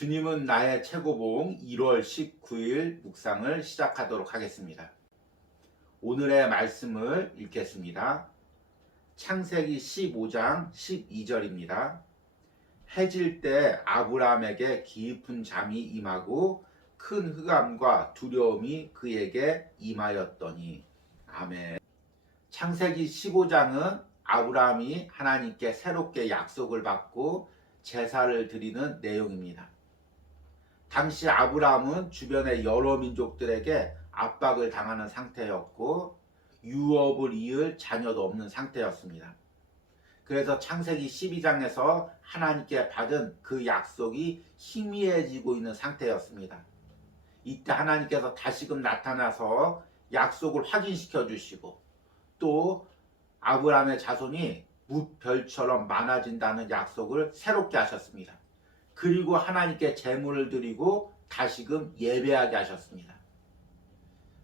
주님은 나의 최고봉 1월 19일 묵상을 시작하도록 하겠습니다. 오늘의 말씀을 읽겠습니다. 창세기 15장 12절입니다. 해질 때 아브라함에게 깊은 잠이 임하고 큰 흑암과 두려움이 그에게 임하였더니. 아멘. 창세기 15장은 아브라함이 하나님께 새롭게 약속을 받고 제사를 드리는 내용입니다. 당시 아브라함은 주변의 여러 민족들에게 압박을 당하는 상태였고 유업을 이을 자녀도 없는 상태였습니다. 그래서 창세기 12장에서 하나님께 받은 그 약속이 희미해지고 있는 상태였습니다. 이때 하나님께서 다시금 나타나서 약속을 확인시켜 주시고 또 아브라함의 자손이 무별처럼 많아진다는 약속을 새롭게 하셨습니다. 그리고 하나님께 제물을 드리고 다시금 예배하게 하셨습니다.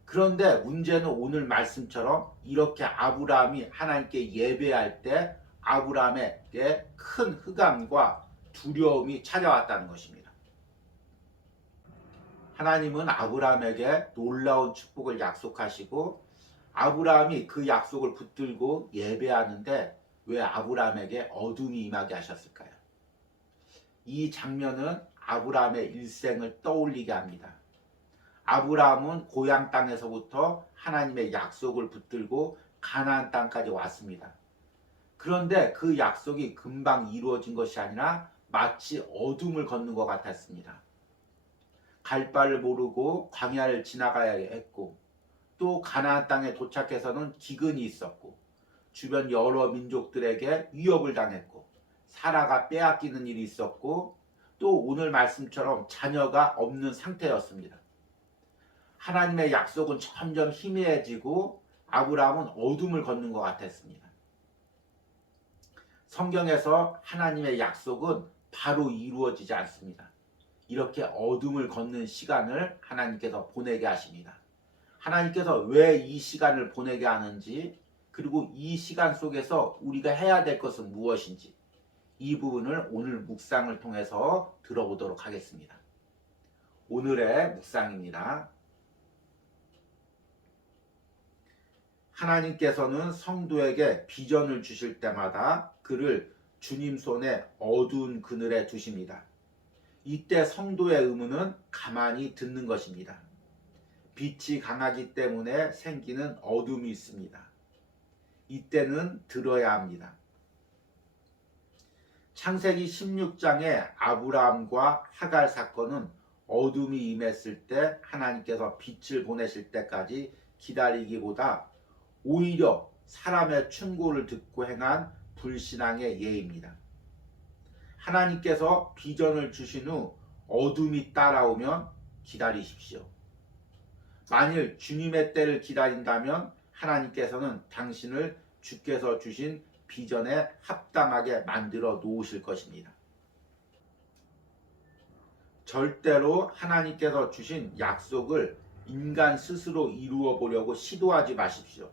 그런데 문제는 오늘 말씀처럼 이렇게 아브라함이 하나님께 예배할 때 아브라함에게 큰 흑암과 두려움이 찾아왔다는 것입니다. 하나님은 아브라함에게 놀라운 축복을 약속하시고 아브라함이 그 약속을 붙들고 예배하는데 왜 아브라함에게 어둠이 임하게 하셨을까요? 이 장면은 아브라함의 일생을 떠올리게 합니다. 아브라함은 고향 땅에서부터 하나님의 약속을 붙들고 가나안 땅까지 왔습니다. 그런데 그 약속이 금방 이루어진 것이 아니라 마치 어둠을 걷는 것 같았습니다. 갈 바를 모르고 광야를 지나가야 했고 또 가나안 땅에 도착해서는 기근이 있었고 주변 여러 민족들에게 위협을 당했고 사라가 빼앗기는 일이 있었고 또 오늘 말씀처럼 자녀가 없는 상태였습니다. 하나님의 약속은 점점 희미해지고 아브라함은 어둠을 걷는 것 같았습니다. 성경에서 하나님의 약속은 바로 이루어지지 않습니다. 이렇게 어둠을 걷는 시간을 하나님께서 보내게 하십니다. 하나님께서 왜 이 시간을 보내게 하는지 그리고 이 시간 속에서 우리가 해야 될 것은 무엇인지 이 부분을 오늘 묵상을 통해서 들어보도록 하겠습니다. 오늘의 묵상입니다. 하나님께서는 성도에게 비전을 주실 때마다 그를 주님 손에 어두운 그늘에 두십니다. 이때 성도의 의무는 가만히 듣는 것입니다. 빛이 강하기 때문에 생기는 어둠이 있습니다. 이때는 들어야 합니다. 창세기 16장의 아브라함과 하갈 사건은 어둠이 임했을 때 하나님께서 빛을 보내실 때까지 기다리기보다 오히려 사람의 충고를 듣고 행한 불신앙의 예입니다. 하나님께서 비전을 주신 후 어둠이 따라오면 기다리십시오. 만일 주님의 때를 기다린다면 하나님께서는 당신을 주께서 주신 비전에 합당하게 만들어 놓으실 것입니다. 절대로 하나님께서 주신 약속을 인간 스스로 이루어 보려고 시도하지 마십시오.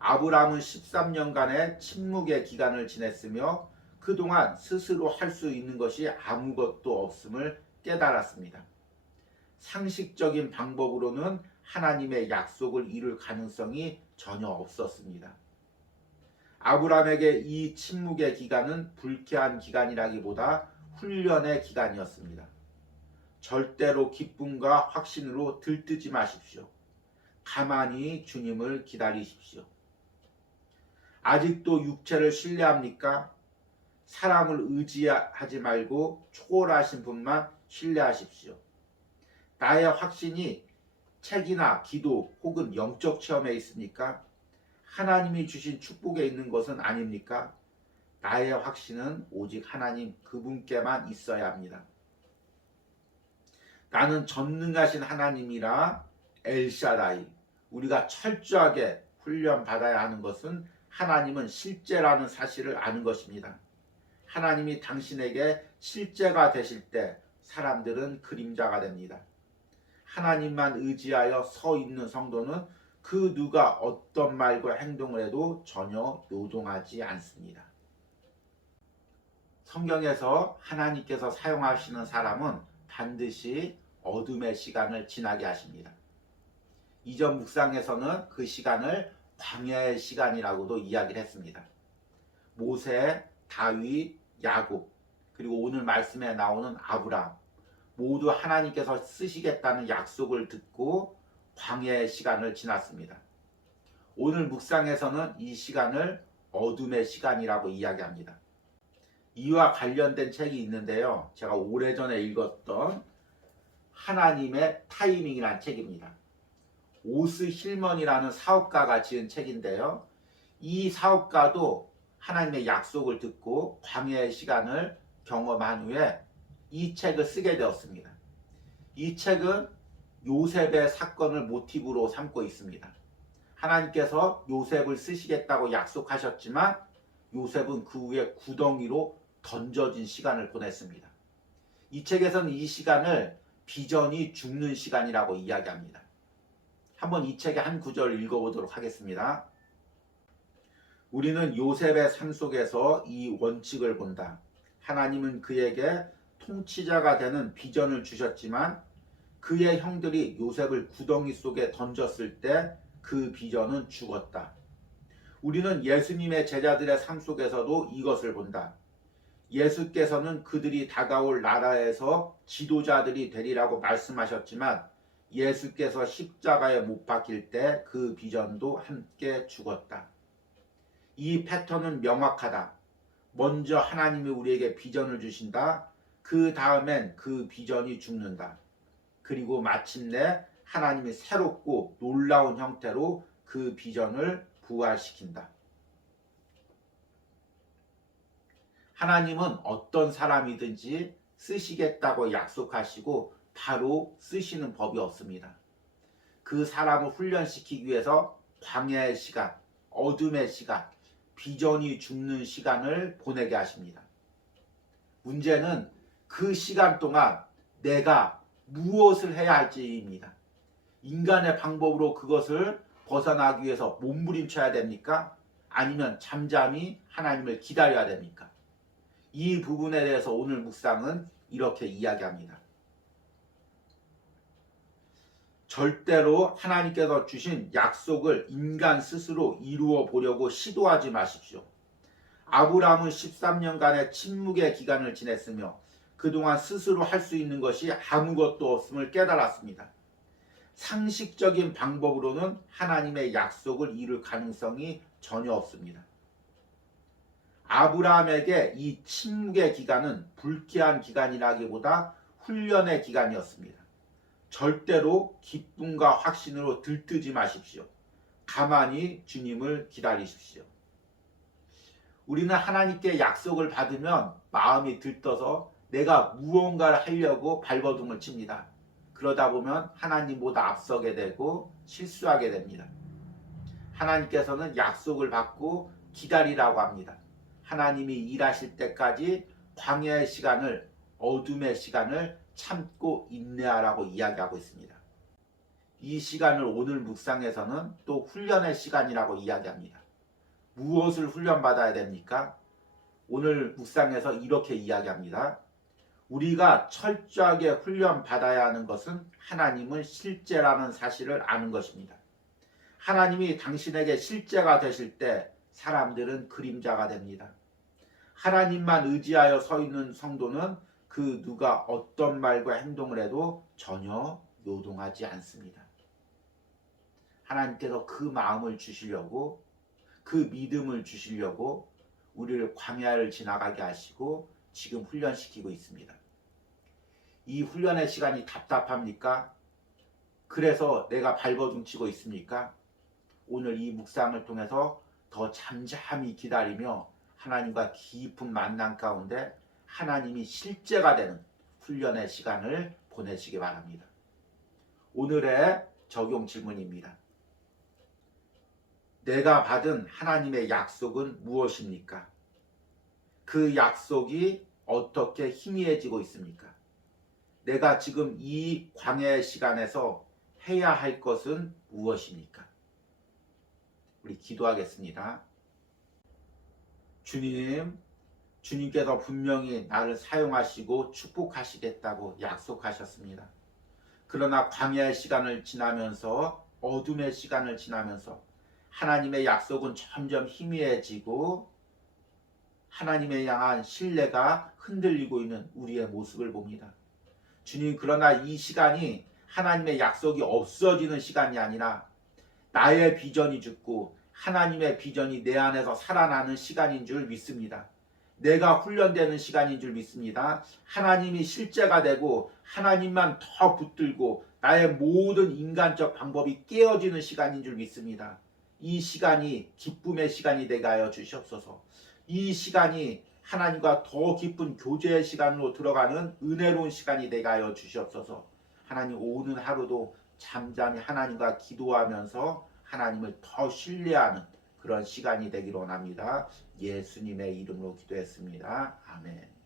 아브라함은 13년간의 침묵의 기간을 지냈으며 그동안 스스로 할 수 있는 것이 아무것도 없음을 깨달았습니다. 상식적인 방법으로는 하나님의 약속을 이룰 가능성이 전혀 없었습니다. 아브라함에게 이 침묵의 기간은 불쾌한 기간이라기보다 훈련의 기간이었습니다. 절대로 기쁨과 확신으로 들뜨지 마십시오. 가만히 주님을 기다리십시오. 아직도 육체를 신뢰합니까? 사람을 의지하지 말고 초월하신 분만 신뢰하십시오. 나의 확신이 책이나 기도 혹은 영적 체험에 있습니까? 하나님이 주신 축복에 있는 것은 아닙니까? 나의 확신은 오직 하나님 그분께만 있어야 합니다. 나는 전능하신 하나님이라 엘샤다이. 우리가 철저하게 훈련받아야 하는 것은 하나님은 실제라는 사실을 아는 것입니다. 하나님이 당신에게 실제가 되실 때 사람들은 그림자가 됩니다. 하나님만 의지하여 서 있는 성도는 그 누가 어떤 말과 행동을 해도 전혀 요동하지 않습니다. 성경에서 하나님께서 사용하시는 사람은 반드시 어둠의 시간을 지나게 하십니다. 이전 묵상에서는 그 시간을 광야의 시간이라고도 이야기를 했습니다. 모세, 다윗, 야곱, 그리고 오늘 말씀에 나오는 아브라함 모두 하나님께서 쓰시겠다는 약속을 듣고 광야의 시간을 지났습니다. 오늘 묵상에서는 이 시간을 어둠의 시간이라고 이야기합니다. 이와 관련된 책이 있는데요. 제가 오래전에 읽었던 하나님의 타이밍이라는 책입니다. 오스 힐먼이라는 사업가가 지은 책인데요. 이 사업가도 하나님의 약속을 듣고 광야의 시간을 경험한 후에 이 책을 쓰게 되었습니다. 이 책은 요셉의 사건을 모티브로 삼고 있습니다. 하나님께서 요셉을 쓰시겠다고 약속하셨지만 요셉은 그 후에 구덩이로 던져진 시간을 보냈습니다. 이 책에서는 이 시간을 비전이 죽는 시간이라고 이야기합니다. 한번 이 책의 한 구절을 읽어보도록 하겠습니다. 우리는 요셉의 삶 속에서 이 원칙을 본다. 하나님은 그에게 통치자가 되는 비전을 주셨지만 그의 형들이 요셉을 구덩이 속에 던졌을 때 그 비전은 죽었다. 우리는 예수님의 제자들의 삶 속에서도 이것을 본다. 예수께서는 그들이 다가올 나라에서 지도자들이 되리라고 말씀하셨지만 예수께서 십자가에 못 박힐 때 그 비전도 함께 죽었다. 이 패턴은 명확하다. 먼저 하나님이 우리에게 비전을 주신다. 그 다음엔 그 비전이 죽는다. 그리고 마침내 하나님이 새롭고 놀라운 형태로 그 비전을 부활시킨다. 하나님은 어떤 사람이든지 쓰시겠다고 약속하시고 바로 쓰시는 법이 없습니다. 그 사람을 훈련시키기 위해서 광야의 시간, 어둠의 시간, 비전이 죽는 시간을 보내게 하십니다. 문제는 그 시간 동안 내가 무엇을 해야 할지입니다. 인간의 방법으로 그것을 벗어나기 위해서 몸부림쳐야 됩니까? 아니면 잠잠히 하나님을 기다려야 됩니까? 이 부분에 대해서 오늘 묵상은 이렇게 이야기합니다. 절대로 하나님께서 주신 약속을 인간 스스로 이루어 보려고 시도하지 마십시오. 아브라함은 13년간의 침묵의 기간을 지냈으며 그동안 스스로 할 수 있는 것이 아무것도 없음을 깨달았습니다. 상식적인 방법으로는 하나님의 약속을 이룰 가능성이 전혀 없습니다. 아브라함에게 이 침묵의 기간은 불쾌한 기간이라기보다 훈련의 기간이었습니다. 절대로 기쁨과 확신으로 들뜨지 마십시오. 가만히 주님을 기다리십시오. 우리는 하나님께 약속을 받으면 마음이 들떠서 내가 무언가를 하려고 발버둥을 칩니다. 그러다 보면 하나님보다 앞서게 되고 실수하게 됩니다. 하나님께서는 약속을 받고 기다리라고 합니다. 하나님이 일하실 때까지 광야의 시간을, 어둠의 시간을 참고 인내하라고 이야기하고 있습니다. 이 시간을 오늘 묵상에서는 또 훈련의 시간이라고 이야기합니다. 무엇을 훈련받아야 됩니까? 오늘 묵상에서 이렇게 이야기합니다. 우리가 철저하게 훈련받아야 하는 것은 하나님은 실제라는 사실을 아는 것입니다. 하나님이 당신에게 실제가 되실 때 사람들은 그림자가 됩니다. 하나님만 의지하여 서 있는 성도는 그 누가 어떤 말과 행동을 해도 전혀 요동하지 않습니다. 하나님께서 그 마음을 주시려고, 그 믿음을 주시려고 우리를 광야를 지나가게 하시고 지금 훈련시키고 있습니다. 이 훈련의 시간이 답답합니까? 그래서 내가 발버둥 치고 있습니까? 오늘 이 묵상을 통해서 더 잠잠히 기다리며 하나님과 깊은 만남 가운데 하나님이 실제가 되는 훈련의 시간을 보내시기 바랍니다. 오늘의 적용 질문입니다. 내가 받은 하나님의 약속은 무엇입니까? 그 약속이 어떻게 희미해지고 있습니까? 내가 지금 이 광야의 시간에서 해야 할 것은 무엇입니까? 우리 기도하겠습니다. 주님, 주님께서 분명히 나를 사용하시고 축복하시겠다고 약속하셨습니다. 그러나 광야의 시간을 지나면서, 어둠의 시간을 지나면서 하나님의 약속은 점점 희미해지고 하나님에 향한 신뢰가 흔들리고 있는 우리의 모습을 봅니다. 주님, 그러나 이 시간이 하나님의 약속이 없어지는 시간이 아니라 나의 비전이 죽고 하나님의 비전이 내 안에서 살아나는 시간인 줄 믿습니다. 내가 훈련되는 시간인 줄 믿습니다. 하나님이 실제가 되고 하나님만 더 붙들고 나의 모든 인간적 방법이 깨어지는 시간인 줄 믿습니다. 이 시간이 기쁨의 시간이 되게 하여 주시옵소서. 이 시간이 하나님과 더 깊은 교제의 시간으로 들어가는 은혜로운 시간이 되게 하여 주시옵소서. 하나님, 오는 하루도 잠잠히 하나님과 기도하면서 하나님을 더 신뢰하는 그런 시간이 되기를 원합니다. 예수님의 이름으로 기도했습니다. 아멘.